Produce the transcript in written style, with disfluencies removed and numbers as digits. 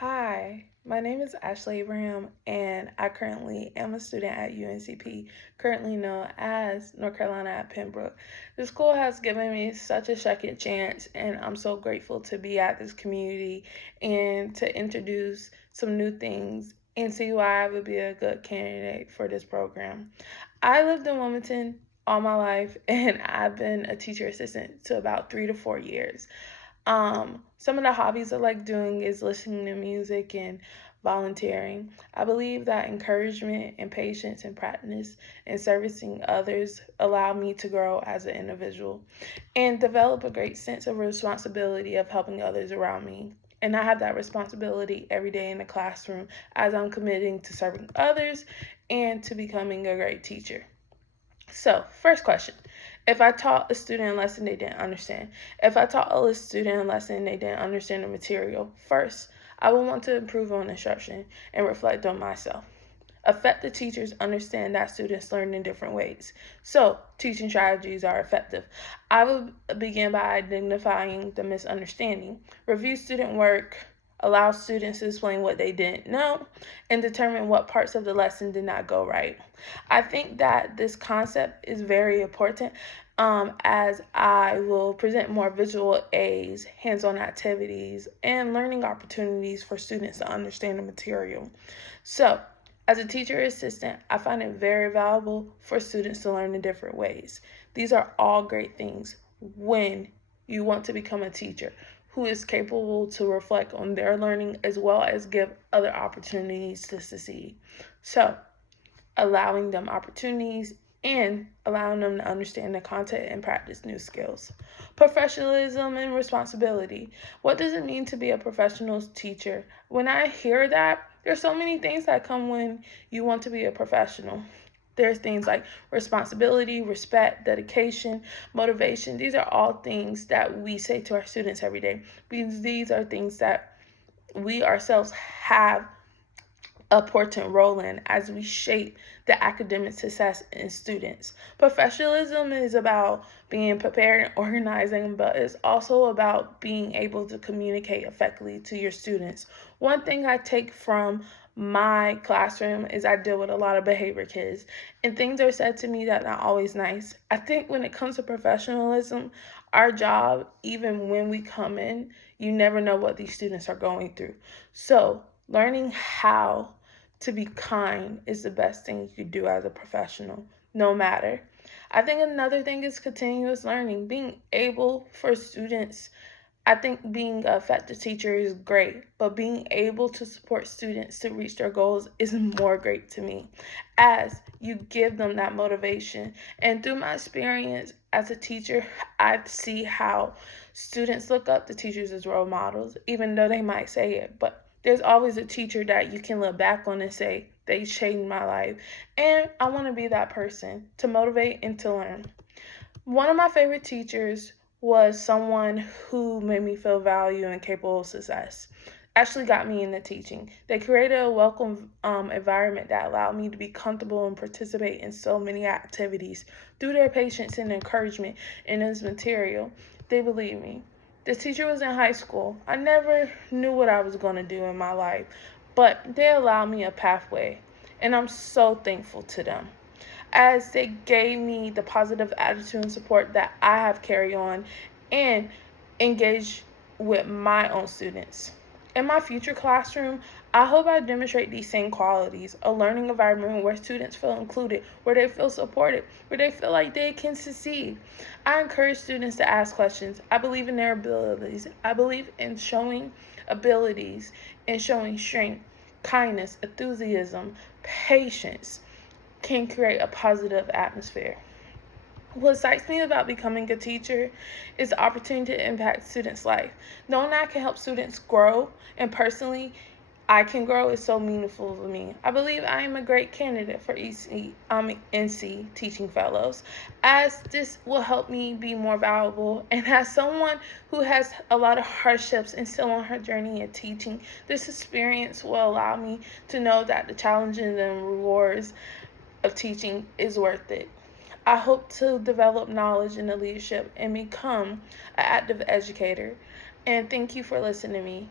Hi, my name is Ashley Abraham, and I currently am a student at UNCP, currently known as North Carolina at Pembroke. The school has given me such a second chance, and I'm so grateful to be at this community and to introduce some new things and see why I would be a good candidate for this program. I lived in Wilmington all my life, and I've been a teacher assistant to about 3 to 4 years. Some of the hobbies I like doing is listening to music and volunteering. I believe that encouragement and patience and practice and servicing others allow me to grow as an individual and develop a great sense of responsibility of helping others around me. And I have that responsibility every day in the classroom as I'm committing to serving others and to becoming a great teacher. So, first question. If I taught a student a lesson they didn't understand, if I taught a student a lesson they didn't understand the material, first, I would want to improve on instruction and reflect on myself. Effective teachers understand that students learn in different ways, so teaching strategies are effective. I would begin by identifying the misunderstanding, review student work, allow students to explain what they didn't know, and determine what parts of the lesson did not go right. I think that this concept is very important as I will present more visual aids, hands-on activities, and learning opportunities for students to understand the material. So, as a teacher assistant, I find it very valuable for students to learn in different ways. These are all great things when you want to become a teacher who is capable to reflect on their learning as well as give other opportunities to succeed. So, allowing them opportunities and allowing them to understand the content and practice new skills. Professionalism and responsibility. What does it mean to be a professional teacher? When I hear that, there's so many things that come when you want to be a professional. There's things like responsibility, respect, dedication, motivation. These are all things that we say to our students every day because these are things that we ourselves have a important role in as we shape the academic success in students. Professionalism is about being prepared and organizing, but it's also about being able to communicate effectively to your students. One thing I take from my classroom is I deal with a lot of behavior kids, and things are said to me that are not always nice. I think when it comes to professionalism, our job, even when we come in, you never know what these students are going through. So, learning how to be kind is the best thing you could do as a professional, no matter. I think another thing is continuous learning, being able for students. I think being an effective teacher is great, but being able to support students to reach their goals is more great to me as you give them that motivation. And through my experience as a teacher, I see how students look up to teachers as role models, even though they might say it. But there's always a teacher that you can look back on and say, they changed my life. And I want to be that person to motivate and to learn. One of my favorite teachers was someone who made me feel valued and capable of success. Actually got me into teaching. They created a welcome environment that allowed me to be comfortable and participate in so many activities. Through their patience and encouragement in this material, they believed me. This teacher was in high school. I never knew what I was going to do in my life, but they allowed me a pathway, and I'm so thankful to them as they gave me the positive attitude and support that I have carried on and engaged with my own students. In my future classroom, I hope I demonstrate these same qualities, a learning environment where students feel included, where they feel supported, where they feel like they can succeed. I encourage students to ask questions. I believe in their abilities. I believe in showing abilities and showing strength, kindness, enthusiasm, patience can create a positive atmosphere. What excites me about becoming a teacher is the opportunity to impact students' life. Knowing that I can help students grow and personally I can grow is so meaningful to me. I believe I am a great candidate for NC Teaching Fellows, as this will help me be more valuable. And as someone who has a lot of hardships and still on her journey in teaching, this experience will allow me to know that the challenges and rewards of teaching is worth it. I hope to develop knowledge in the leadership and become an active educator. And thank you for listening to me.